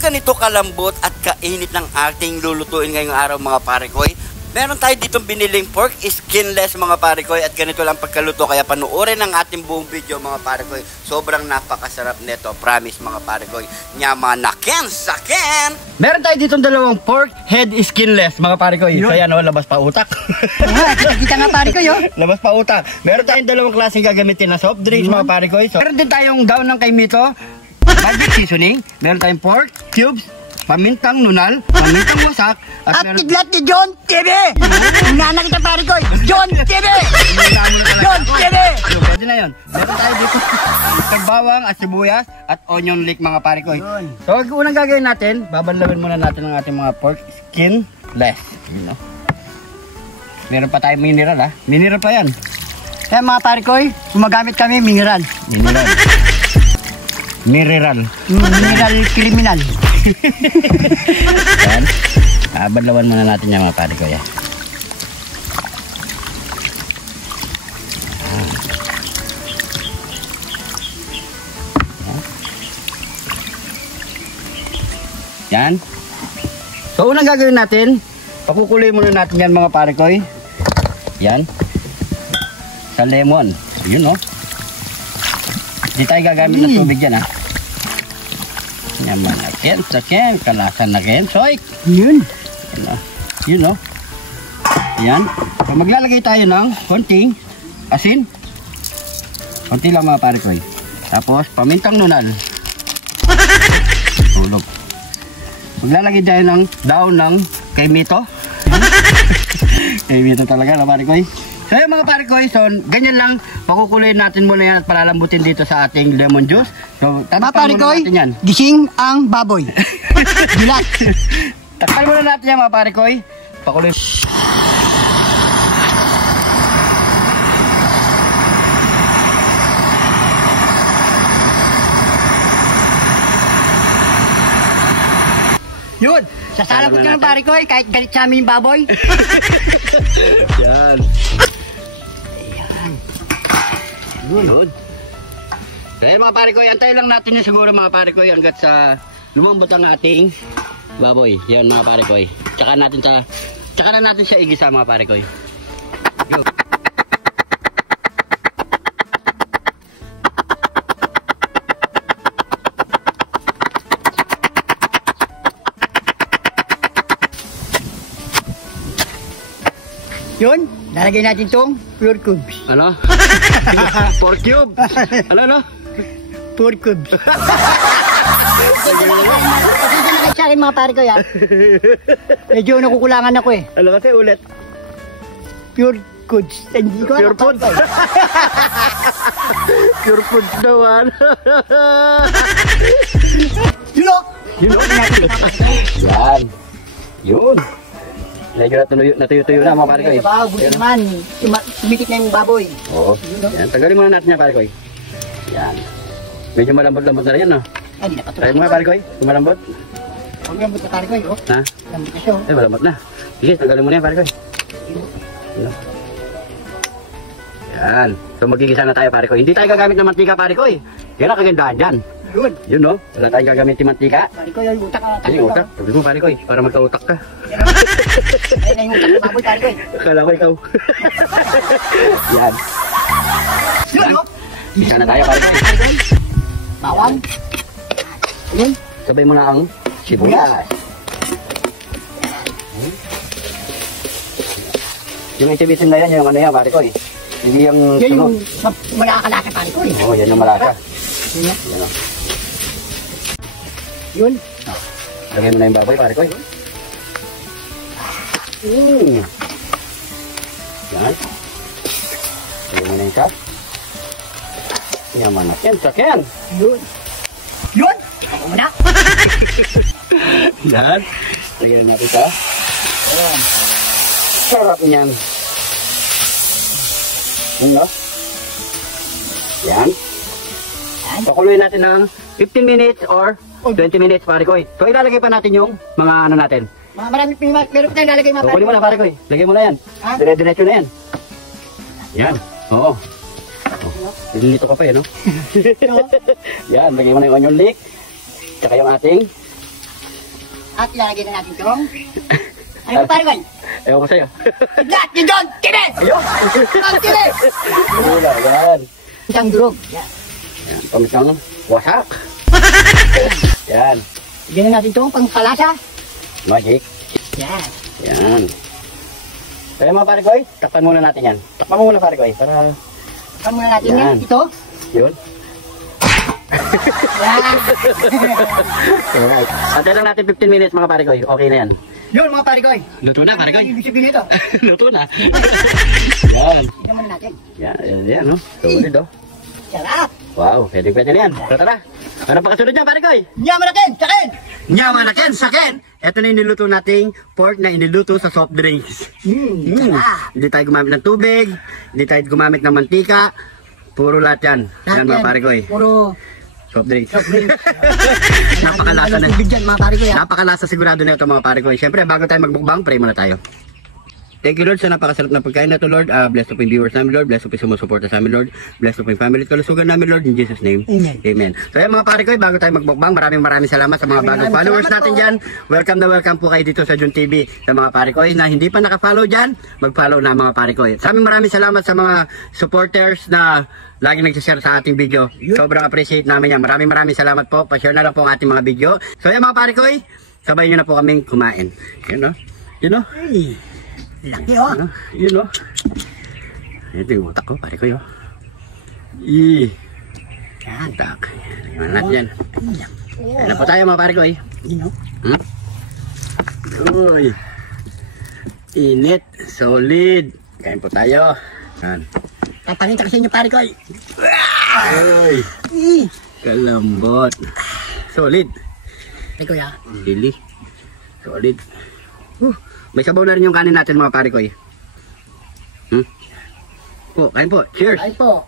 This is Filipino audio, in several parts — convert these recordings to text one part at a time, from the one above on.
ganito kalambot at kainit ng ating lulutuin ngayong araw mga pare koy. Meron tayo ditong biniling pork, skinless mga pare koy, at ganito lang pagkaluto. Kaya panuorin ang ating buong video mga pare koy. Sobrang napakasarap nito, promise mga pare koy. Nyamanaken saken. Meron tayo ditong dalawang pork head skinless mga pare koy. So yan, labas pa utak. Kita nga pare koy, labas pa utak. Meron tayong dalawang klaseng gagamitin na soft drinks mga pare koy. So, meron din tayong daon ng kay Mito, magic seasoning. Meron tayong pork cubes, pamintang nunal, pamintang wasak, at kidlat ni John TV! Unana kita pare koy! John TV! John TV! Pwede na yun. Meron tayo dito pagbawang at sibuyas at onion leek mga pare koy. So unang gagawin natin, babanlawin muna natin ang ating mga pork skinless. Meron pa tayong mineral Mineral pa yan. Kaya mga pare koy, gumagamit kami mineral. Mineral Criminal. Yan. Badlawan muna natin yan mga pare ko yan. Yan. So unang gagawin natin, pakukuloy muna natin yan mga pare ko. Yan. Sa lemon. Yun Hindi tayo gagamit ng tubig yan Nyamanaken saken, kalasan na ken soy. Yun. Yan. So maglalagay tayo ng konting asin. Konti lang mga pare ko. Tapos pamintang nunal. Tulog. Maglalagay tayo ng daon ng kay Mito. Kay Mito talaga na pare ko. So yung mga pare ko, so ganyan lang, pakukuloyin natin muna yan at palalambutin dito sa ating lemon juice. So tatakpan muna natin yan. Gising ang baboy. Gilat. Takpan muna natin yan mga pare ko. Pakuloy. Yun. Sasalabot ka ng pare koy, kahit galit sa amin yung baboy. Yan. Yun. Kaya mga pare ko, antay lang natin yun siguro mga pare ko hanggat sa lumambot ang ating baboy. Yan mga pare ko. Tsaka na natin siya igisa mga pare ko. Yun, lalagay natin itong pure cubes. Ano? 4 cube. Ano? 4 cubes. Pasensya na kayo sa akin mga pare ko yan. Medyo nakukulangan ako Ano kasi ulit? Pure cubes. Hindi ko pure food. Pure food naman. Yan. Yun. Medyo natuyo-tuyo na mga pare ko. Buti naman, tumikit na yung baboy. Oo. Yan, tanggalin muna natin yan pare ko. Yan. Medyo malambot-lambot na rin yan Hindi na patulog. Try mo nga pare ko. Malambot. Huwag lambot na pare ko. Ha? Lambot na siya. Malambot na. Sige, tanggalin mo na yan pare ko. Yan. So magkikisa na tayo pare ko. Hindi tayo gagamit ng mantika pare ko. Yan ang kagandahan dyan. Yun wala tayong gagamitin mantika. Pare ko yung utak. Sige, utak. Sabi mo pare ko para magka-utak ka. Ayun na yung utak ng baboy pare ko. Akala ko ikaw. Yan. Isa na tayo pare ko. Bawang. Yun. Sabay mo na ang sibuyas. Yung itibisin na yan, yung ano yan pare ko. Hindi yung yan yung malakakalaka pare ko. Oo, yan yung malaka. Yan. Yun. Lagay mo na yung baboy pare ko. Yan. Lagay mo na yung cut. Nyamanaken saken. Yun. Ako na. Yan. Lagyan natin sa. Sarap niyan. Yan. Pakuloy natin ng 15 minutes or 20 minutes pare ko. So ilalagay pa natin yung mga ano natin. Marami meron pa tayong lalagay mga pare. Kunin mo na pare ko. Lagay mo na yan. Dire-diretso na yan. Yan. Oo. Nililito ka pa no? Yan. Lagay mo na yung onion leek. Tsaka yung ating At ilalagay na natin itong... Ano pa pare ko? Ewan ko sa'yo. Tiglat! Yun doon! Kinis! Ayun! Ang kinis! Wala, yan. Isang durog. Yan. Yan, pamisang wasak. Yan. Lagyan na natin itong pangkalasa. Magic. Yan. Yan. Kaya mga pare ko, takpan muna natin yan. Takpan mo muna pare ko, para... Takpan muna natin Yan. yan. Ito. Yun. Yan. Alright. Antay lang natin 15 minutes mga pare ko. Okay na yan. Yun mga pare ko. Luto na pare ko. Ibig sabihin ito. Luto na. Yan. Tignan muna natin. Yan, no? Solid, oh. Sarap. Wow, pwede na yan. Tara. Ano pa kasunod niyan, pare ko? Nyaman natin. Sakin. Nyamanaken, sakin! Ito na yung niluto nating pork na iniluto sa soft drinks. Sarap. Hindi tayo gumamit ng tubig, hindi tayo gumamit ng mantika. Puro lahat yan. Yan mga pare ko. Puro Soft drinks. soft drinks. Napakalasa na. Tubig dyan mga pare ko. Napakalasa sigurado na ito mga pare ko. Siyempre, bago tayo magbukbang, pray muna tayo. Thank you Lord sa napakasarap na pagkain na to Lord. Bless to po yung viewers namin Lord. Bless to po yung sumusuporta sa amin Lord. Bless to po yung family kalusugan namin Lord. In Jesus name. Amen. Amen. So yan mga pare ko, bago tayo magbukbang, maraming salamat sa mga bagong followers natin dyan. Welcome na welcome po kayo dito sa Jun TV. Sa mga pare ko na hindi pa nakafollow dyan, mag-follow na mga pare ko. Sa amin maraming salamat sa mga supporters na lagi nagsishare sa ating video. Sobrang appreciate namin yan. Maraming salamat po. Pa-share na lang po ang ating mga video. So yan mga pare ko, sabay nyo na po kaming kumain. Yun o. Yun o. Ay, laki oh. Yun o. Ito yung utak ko, pare ko yun. Yan, tak. Yan natin yan. Yan na po tayo mga pare ko eh. Uy. Init. Solid. Kain po tayo. Yan. Papangita kasi inyo pare ko. Uy. Kalambot. Solid. Pare ko ya. Dili. Solid. May sabaw na rin yung kanin natin mga pare ko eh. Po, kain po. Cheers. Ay po.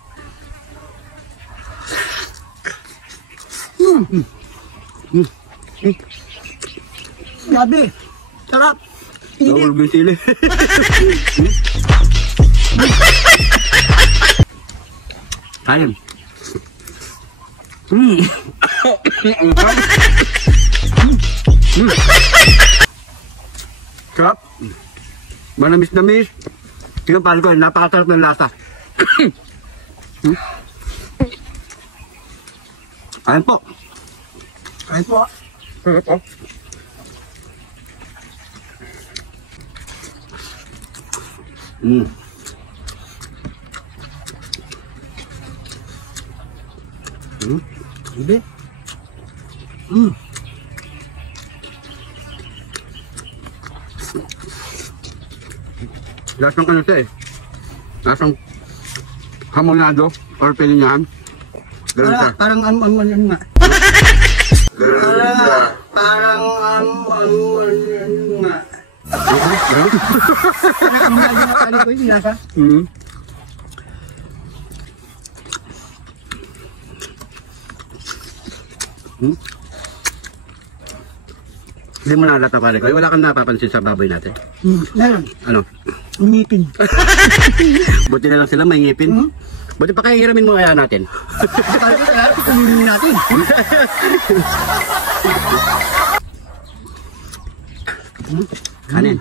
Grabe. Sarap. Bawal ba yung sili? Kain. Sarap. Manamis-namis. Tingnan pala ko, napakasarap ng lasa. Ayan po. Ay po. Sarap po. Grabe. Lasang ano siya eh. Lasang hamonado or pilinyahan. Ganun siya. Parang ano nga. Parang nga. Parang ang mga na pare ko yung nasa. Hindi mo nalata pare ko. Wala kang napapansin sa baboy natin. Meron. Ano? Ngipin. Buti na lang sila may ngipin. Buti pa kaya hiramin mo kaya natin. Pare ko kaya ituloy natin. Kanin.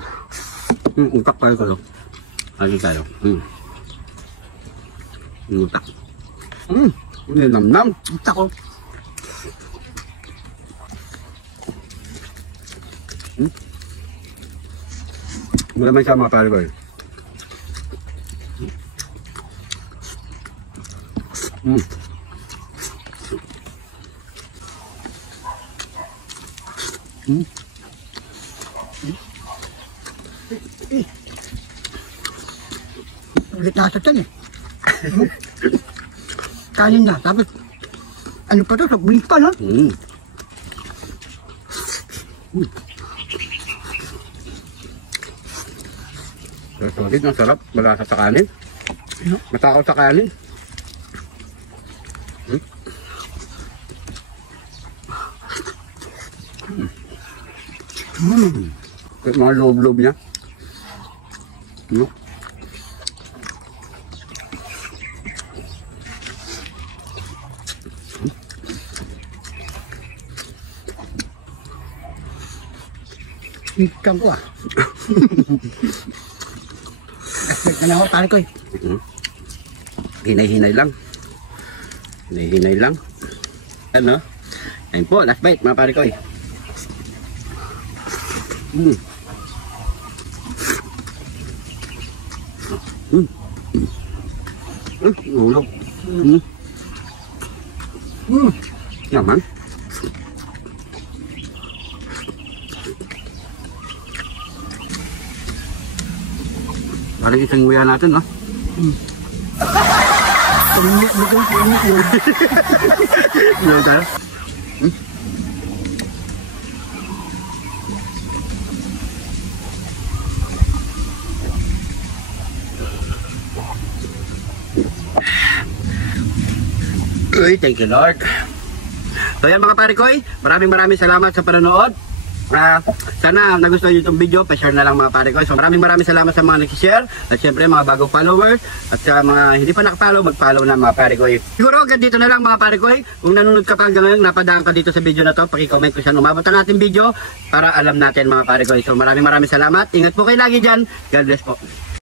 Utak pare ko. Kanin tayo. Utak. Namnam. Utak ko. Wala man siya mga pare ko eh. Ulit nasa tiyan eh. Kanin na. Tapos, ano pa to? Sabling pa, no? Solid, ang sarap. Malasa sa kanin. Matakaw sa kanin. Mga loob-loob niya. Hingkang ko ah. Expect na lang ako, pare ko eh. Hinay-hinay lang. Hinay-hinay lang. Ano? Ayun po, last bite mga pare ko eh. Ulog. Naman. Parang isang nguya natin, no? Tumingit mo kung tumingit mo. Ano tayo? Uy, thank you Lord. So yan mga pare koy, maraming salamat sa panonood. Sana nagustuhan nyo itong video, pa-share na lang mga pare koy. So maraming salamat sa mga nag-share. At syempre mga bagong followers. At sa mga hindi pa nakapollow, mag-follow na mga pare koy. Siguro hanggang dito na lang mga pare koy. Kung nanonood ka pa hanggang ngayon, napadaan ka dito sa video na to, paki-comment ko siya umabot ang ating video para alam natin mga pare koy. So maraming salamat. Ingat po kayo lagi dyan. God bless po.